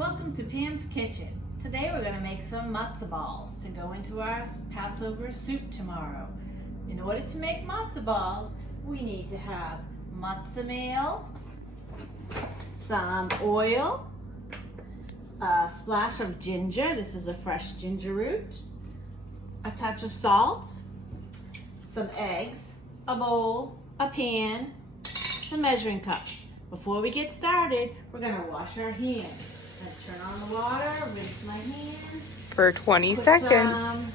Welcome to Pam's Kitchen. Today we're going to make some matzo balls to go into our Passover soup tomorrow. In order to make matzo balls, we need to have matzah meal, some oil, a splash of ginger. This is a fresh ginger root, a touch of salt, some eggs, a bowl, a pan, some measuring cups. Before we get started, we're going to wash our hands. Turn on the water, rinse my hands. For 20 Put seconds. some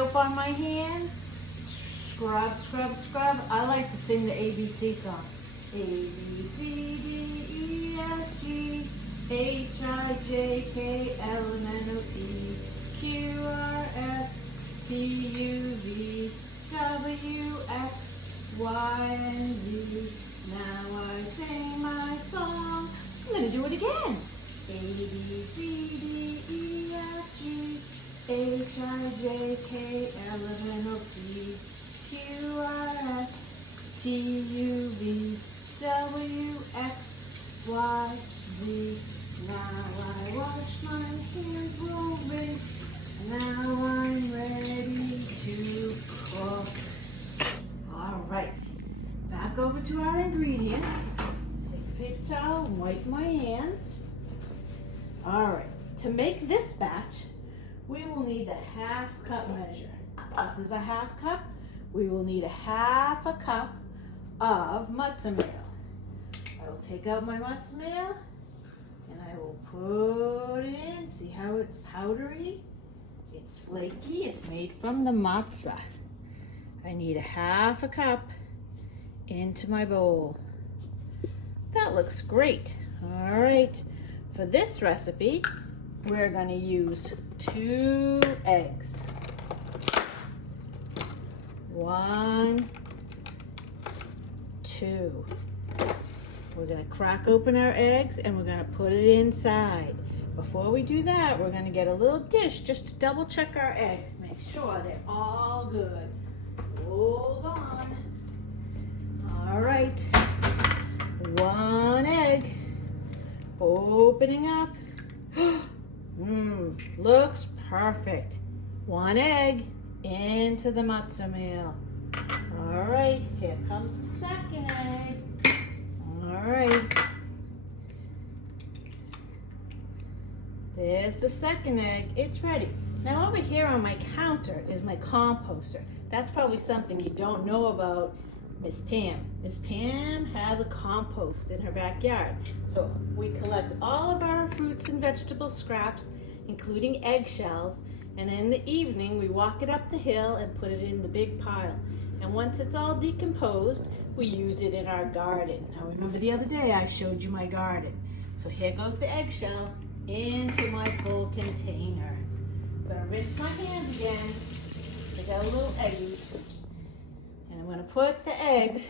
soap on my hands. Scrub, scrub, scrub. I like to sing the ABC song. A, B, C, D, E, F, G, H, I, J, K, L, M, N, O, P, Q, R, S, T, U, V, W, X, Y, and Z. Now I sing my song. I'm going to do it again. A, B, C, D, E, F, G, H, I, J, K, L, M, N, O, P, Q, R, S, T, U, V, W, X, Y, Z. Now I wash my hands, will rinse. Now I'm ready to cook. All right, back over to our ingredients. Take a paper towel and wipe my hands. All right, to make this batch, we will need the half cup measure. This is a half cup. We will need a half a cup of matzah meal. I will take out my matzah meal and I will put it in. See how it's powdery? It's flaky. It's made from the matzah. I need a half a cup into my bowl. That looks great. All right. For this recipe, we're going to use 2 eggs. 1, 2. We're going to crack open our eggs and we're going to put it inside. Before we do that, we're going to get a little dish just to double check our eggs. Make sure they're all good. Hold on. All right. 1 egg. Opening up. Looks perfect. 1 egg into the matzah meal. All right, here comes the second egg. All right. There's the second egg. It's ready. Now over here on my counter is my composter. That's probably something you don't know about Miss Pam. Miss Pam has a compost in her backyard. So we collect all of our fruits and vegetable scraps, including eggshells, and in the evening we walk it up the hill and put it in the big pile. And once it's all decomposed, we use it in our garden. Now remember the other day I showed you my garden. So here goes the eggshell into my full container. I'm gonna rinse my hands again. They got a little eggy. And I'm going to put the eggs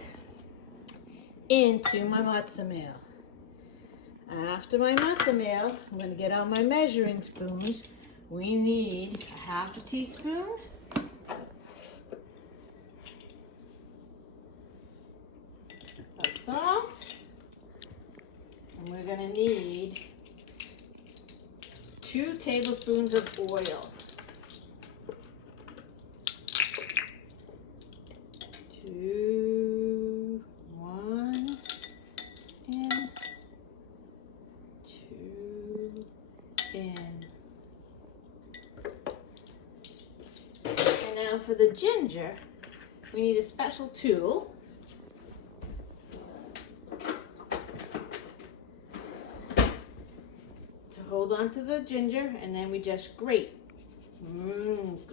into my matzah meal. After my matzah meal, I'm going to get out my measuring spoons. We need a half a teaspoon of salt. And we're going to need 2 tablespoons of oil. 2, 1, and 2 in. And now for the ginger, we need a special tool. To hold on to the ginger, and then we just grate. A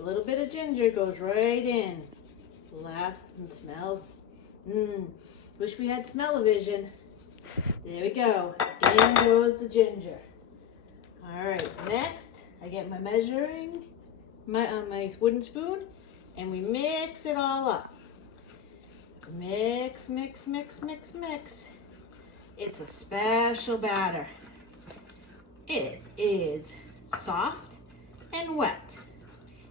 little bit of ginger goes right in. Laughs and smells. Wish we had smell-o-vision. There we go. In goes the ginger. All right, next I get my my wooden spoon, and we mix it all up. Mix, mix, mix, mix, mix. It's a special batter. It is soft and wet.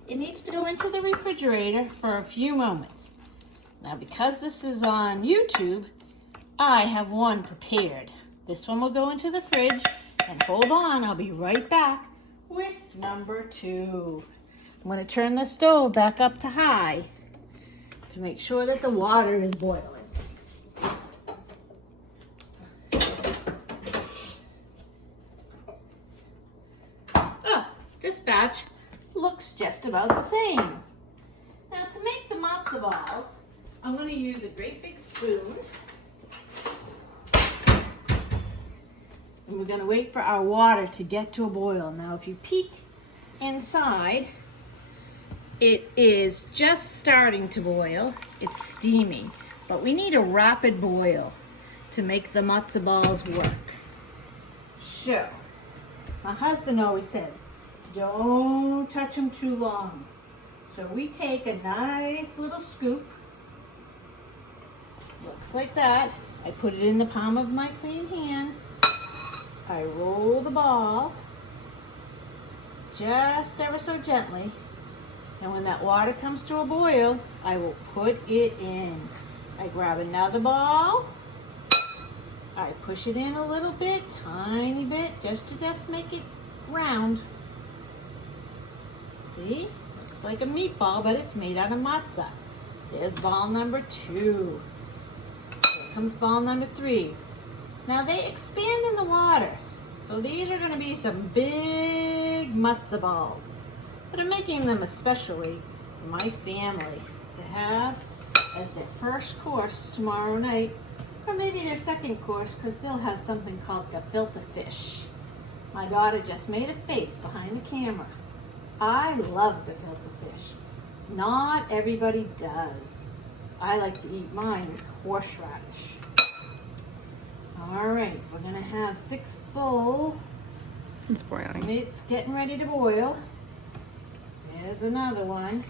It needs to go into the refrigerator for a few moments. Now, because this is on YouTube, I have one prepared. This one will go into the fridge, And hold on, I'll be right back with number 2. I'm going to turn the stove back up to high to make sure that the water is boiling. Oh, this batch looks just about the same. Now to make the matzo balls, I'm going to use a great big spoon. And we're going to wait for our water to get to a boil. Now if you peek inside, it is just starting to boil. It's steaming, but we need a rapid boil to make the matzo balls work. So, my husband always said, don't touch them too long. So we take a nice little scoop, looks like that. I put it in the palm of my clean hand. I roll the ball just ever so gently. And when that water comes to a boil, I will put it in. I grab another ball. I push it in a little bit, tiny bit, just to make it round. See? Looks like a meatball, but it's made out of matzah. There's ball number 2. Here comes ball number 3. Now they expand in the water. So these are going to be some big matzah balls. But I'm making them especially for my family to have as their first course tomorrow night, or maybe their second course, because they'll have something called gefilte fish. My daughter just made a face behind the camera. I love gefilte fish. Not everybody does. I like to eat mine with horseradish. All right, we're gonna have 6 bowls. It's boiling. It's getting ready to boil. There's another one.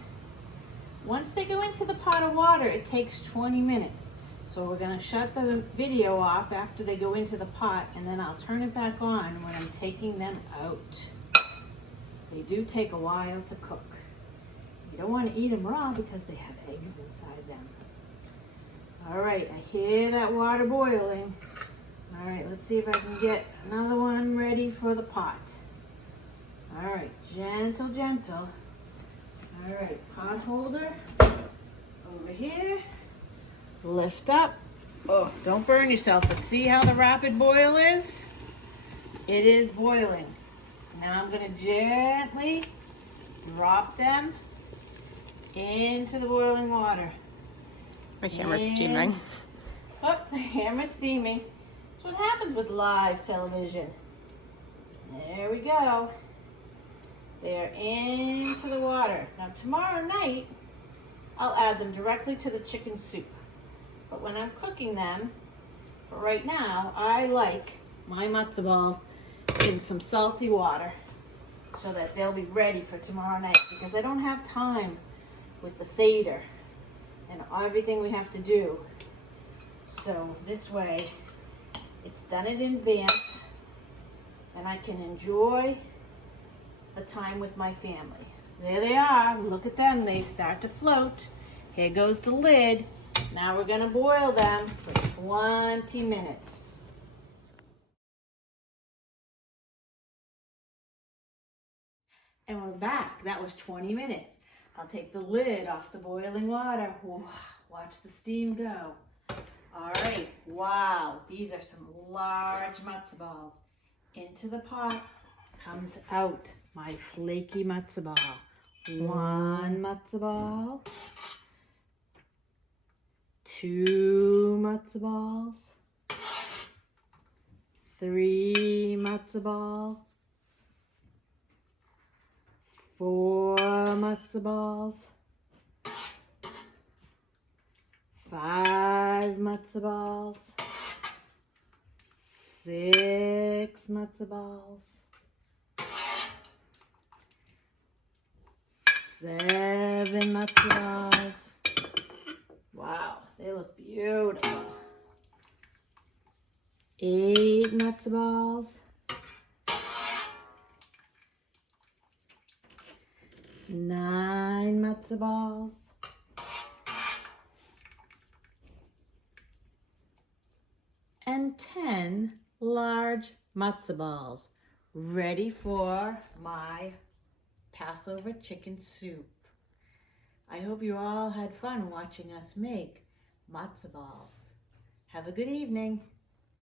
Once they go into the pot of water, it takes 20 minutes. So we're gonna shut the video off after they go into the pot, and then I'll turn it back on when I'm taking them out. They do take a while to cook. You don't want to eat them raw because they have eggs inside them. All right, I hear that water boiling. All right, let's see if I can get another one ready for the pot. All right, gentle, gentle. All right, pot holder over here. Lift up. Oh, don't burn yourself, but see how the rapid boil is? It is boiling. Now I'm going to gently drop them into the boiling water. My camera's steaming. Oh, the camera's steaming. That's what happens with live television. There we go. They're into the water. Now tomorrow night, I'll add them directly to the chicken soup. But when I'm cooking them, for right now, I like my matzo balls in some salty water so that they'll be ready for tomorrow night, because I don't have time with the Seder and everything we have to do. So this way, it's done in advance and I can enjoy the time with my family. There they are. Look at them. They start to float. Here goes the lid. Now we're going to boil them for 20 minutes. And we're back. That was 20 minutes. I'll take the lid off the boiling water. Watch the steam go. All right. Wow. These are some large matzo balls. Into the pot comes out my flaky matzo ball. 1 matzo ball. 2 matzo balls. 3 matzo ball. 4 matzo balls. 5 matzo balls. 6 matzo balls. 7 matzo balls. Wow, they look beautiful. 8 matzo balls. 9 matzo balls. And 10 large matzo balls, ready for my Passover chicken soup. I hope you all had fun watching us make matzo balls. Have a good evening.